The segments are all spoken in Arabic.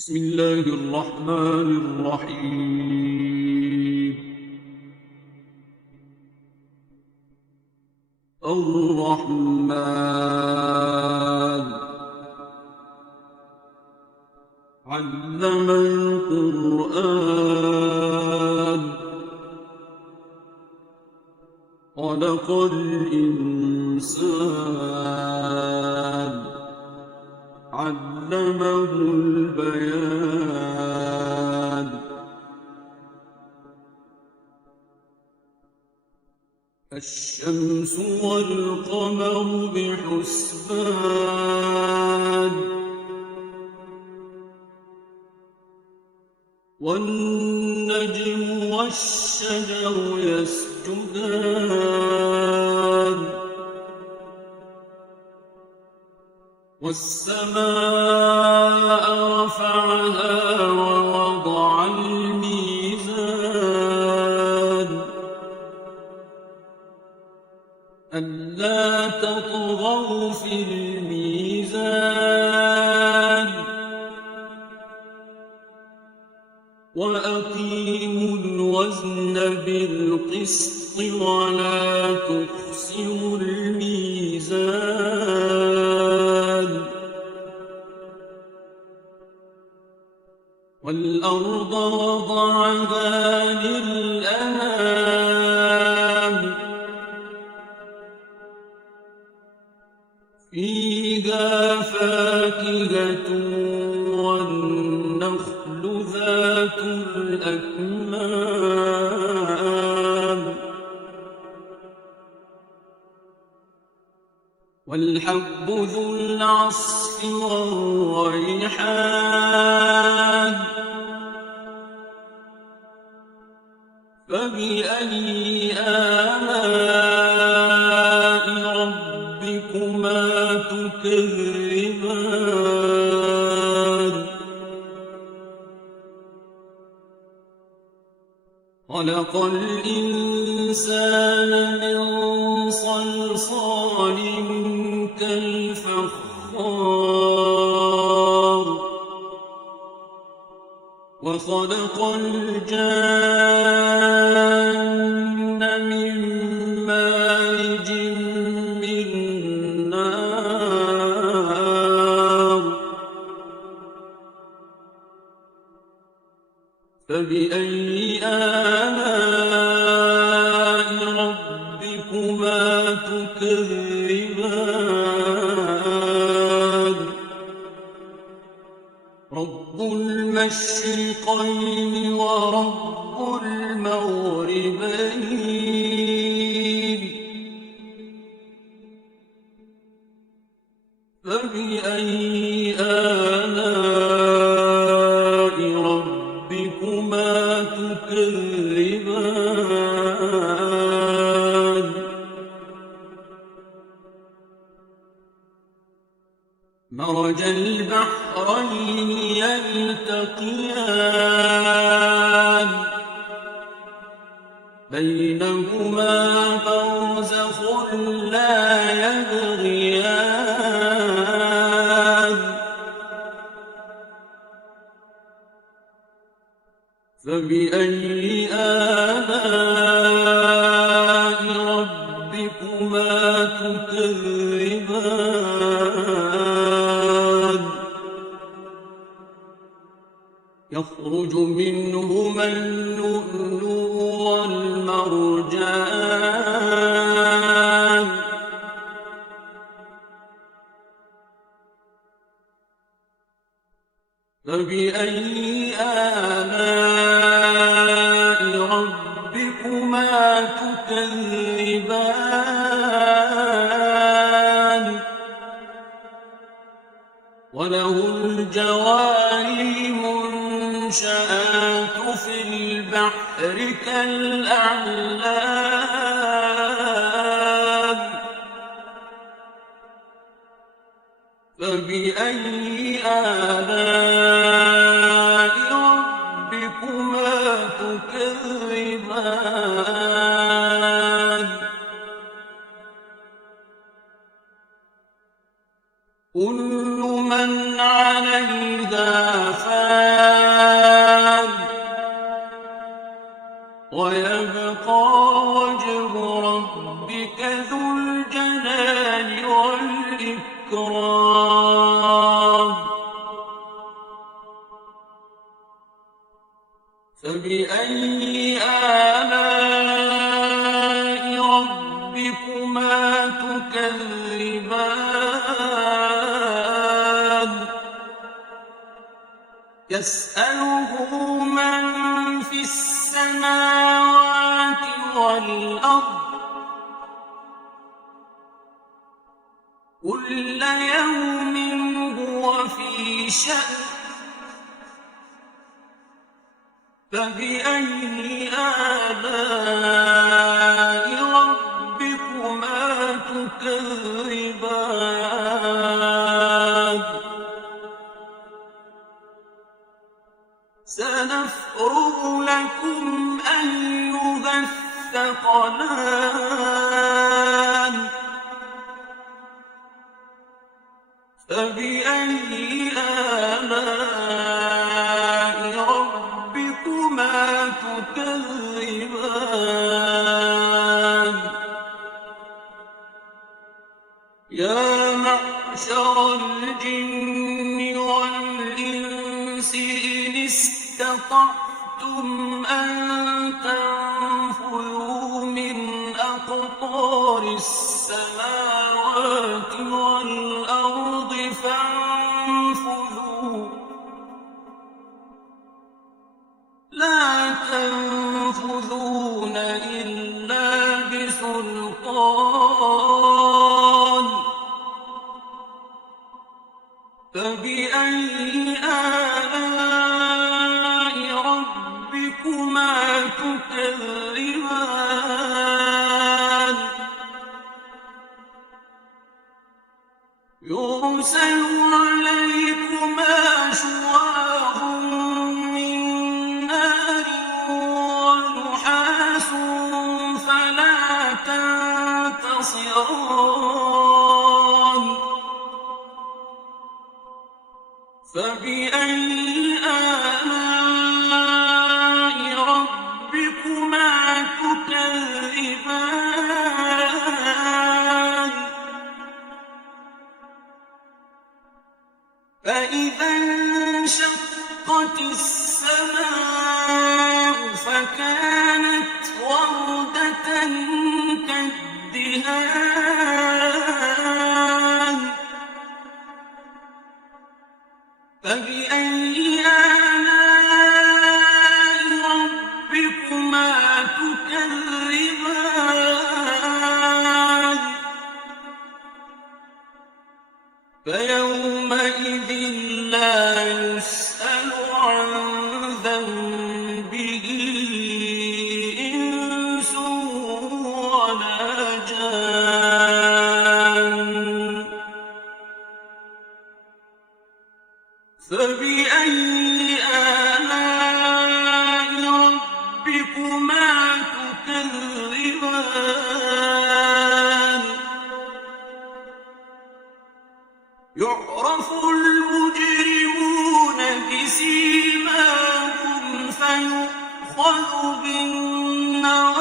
بسم الله الرحمن الرحيم. الرحمن علم القرآن خلق الإنسان علمه البيان. الشمس والقمر بحسبان والنجم والشجر يسجدان والسماء رفعها ووضع الميزان ألا تطغوا في الميزان وأقيموا الوزن بالقسط ولا تخسروا الميزان والأرض وضعها للأنام فيها فاكهة والنخل ذات الأكمام والحب ذو العصف والريحان فبأي آلاء ربكما تكذبان خلق الإنسان من صلصال كالفخار وخلق الجان من مارج من نار فبأي آلاء ربكما تكذبان رب المشرقين ورب المغربين فبأي آلاء ربكما تكذبان مرج البحرين يلتقيان بينهما برزخ لا يبغيان فبأي آلاء ربكما تكذبان يخرج منهما اللؤلؤ والمرجان فبأي آلاء ربكما تكذبان وله الجوار المنشآت في البحر كالأعلام فبأي آلاء ربكما تكذبان كل من عليها إذا فان ويبقى وجه ربك ذو الجلال والإكرام فبأي آلاء ربكما تكذبان يسأله من في السماوات والأرض كل يوم هو في شأن فبأي آلاء ربكما تكذبان سنفرغ لكم أيها الثقلان فبأي آلاء ربكما تكذبان يا معشر الجن والإنس إن استطعتم أن تنفذوا من أقطار السماوات والأرض فانفذوا لا تنفذون إلا بسلطان فبأي آلاء ربكما تكذبان يرسل عليكما شواظ من نار ونحاس فلا تنتصران فبأي آلاء ربكما تكذبان فإذا انشقت السماء فكانت وردة كالدهان فبأي آلاء ربكما تكذبان فيومئذ لا يسأل عن ذنبه إنس ولا جان فبأي آلاء ربكما تكذبان يعرف المجرمون بسيماهم فيؤخذ بالنواصي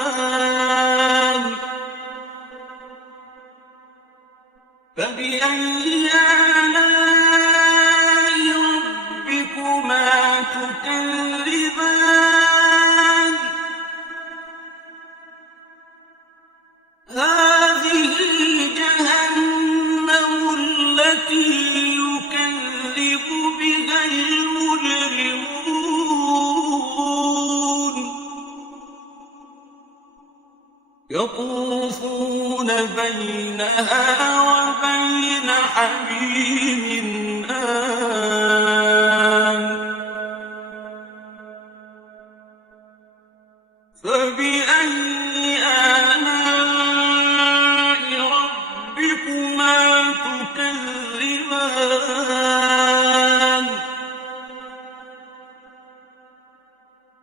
والأقدام فبأي آلاء ربكما تكذبان هذه جهنم التي يكذب بها المجرمون يطوفون بينها وبين حميم آن فبأي آلاء ربكما تكذبان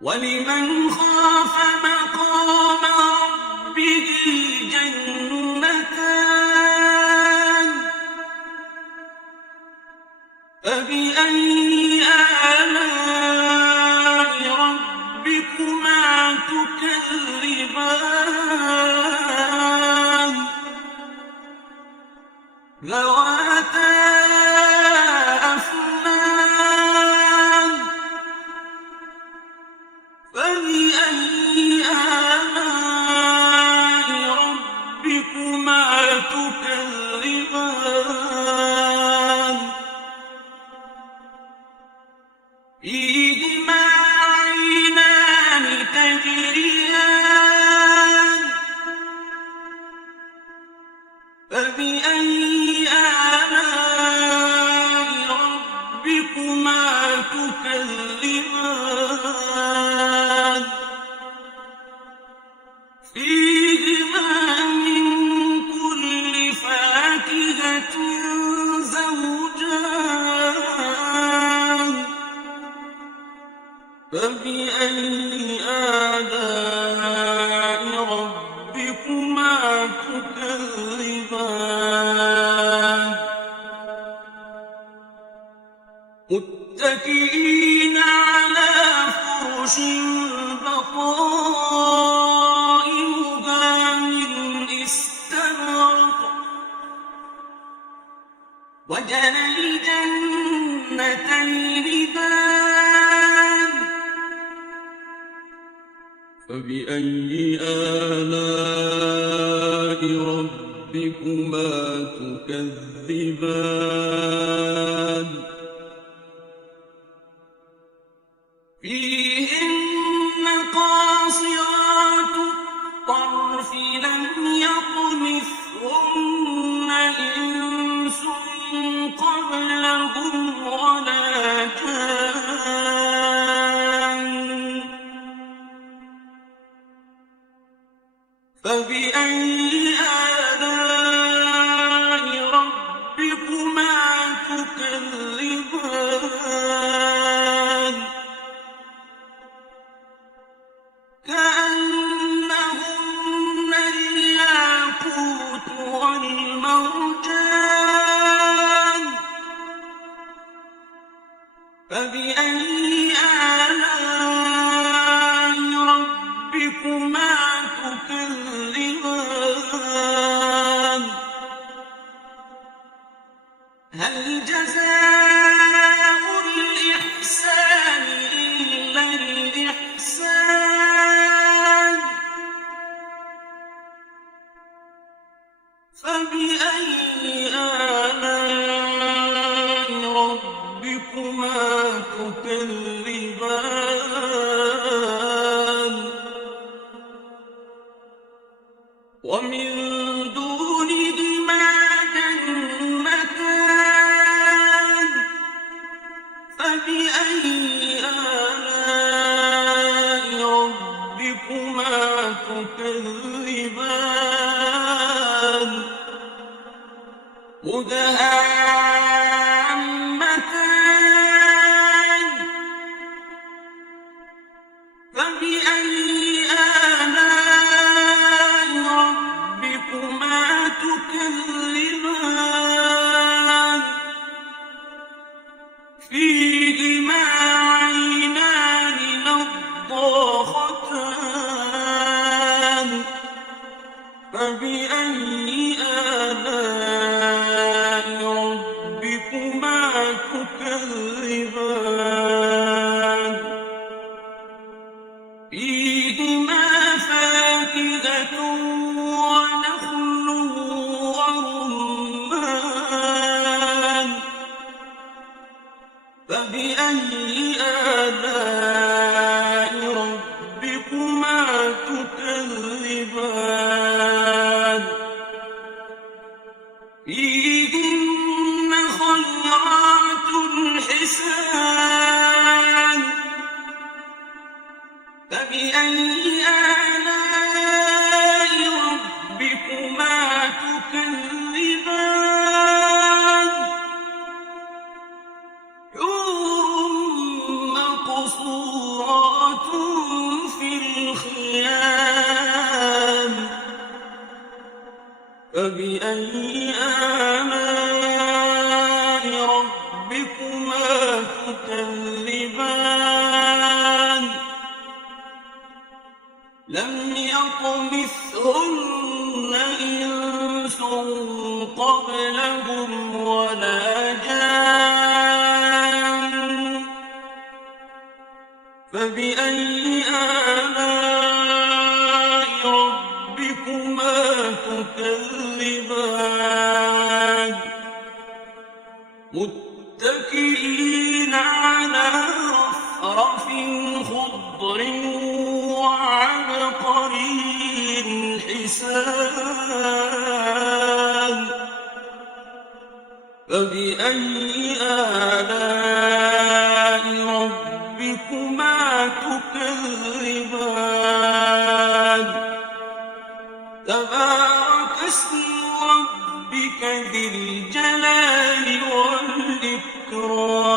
ولمن خاف مقام ربه جنتان فبأي آلاء ربكما تكذبان ذواتا أفنان فبأي آلاء ربكما تكذبان فيهما عينان تجريان فبأي آلاء ربكما تكذبان فيهما من كل فاكهة زوجان فبأي آلاء ربكما تكذبان متكئين على فرش بطائنها من استبرق وجنى الجنتين دان فبأي آلاء ربكما تكذبان فيهن قاصرات الطرف لم يطمثهن إنس قبلهم ولا جان فبأي آلاء ربكما تكذبان كأنهن الياقوت والمرجان فبأي آلاء ربكما تكذبان هل جزاء الإحسان إلا الإحسان فبأي آلاء ربكما تكذبان ومن دونهما جنتان فبأي آلاء ربكما تكذبان مدهامتان فبأي آلاء ربكما تكذبان فيهما عينان نضاختان فبأي آلاء ربكما تكذبان فيهما فاكهة ونخل ورمان فبأي آلاء ربكما تكذبان فيهن خيرات حسان فبأي آلاء ربكما تكذبان حور مقصورات في الخيام فبأي آلاء ربكما يطمثهن إنس قبلهم ولا جان فبأي آلاء ربكما تكذبان متكئين على رفرف خضر وعبقري حسان فبأي آلاء ربكما تكذبان تبارك اسم ربك ذي الجلال والإكرام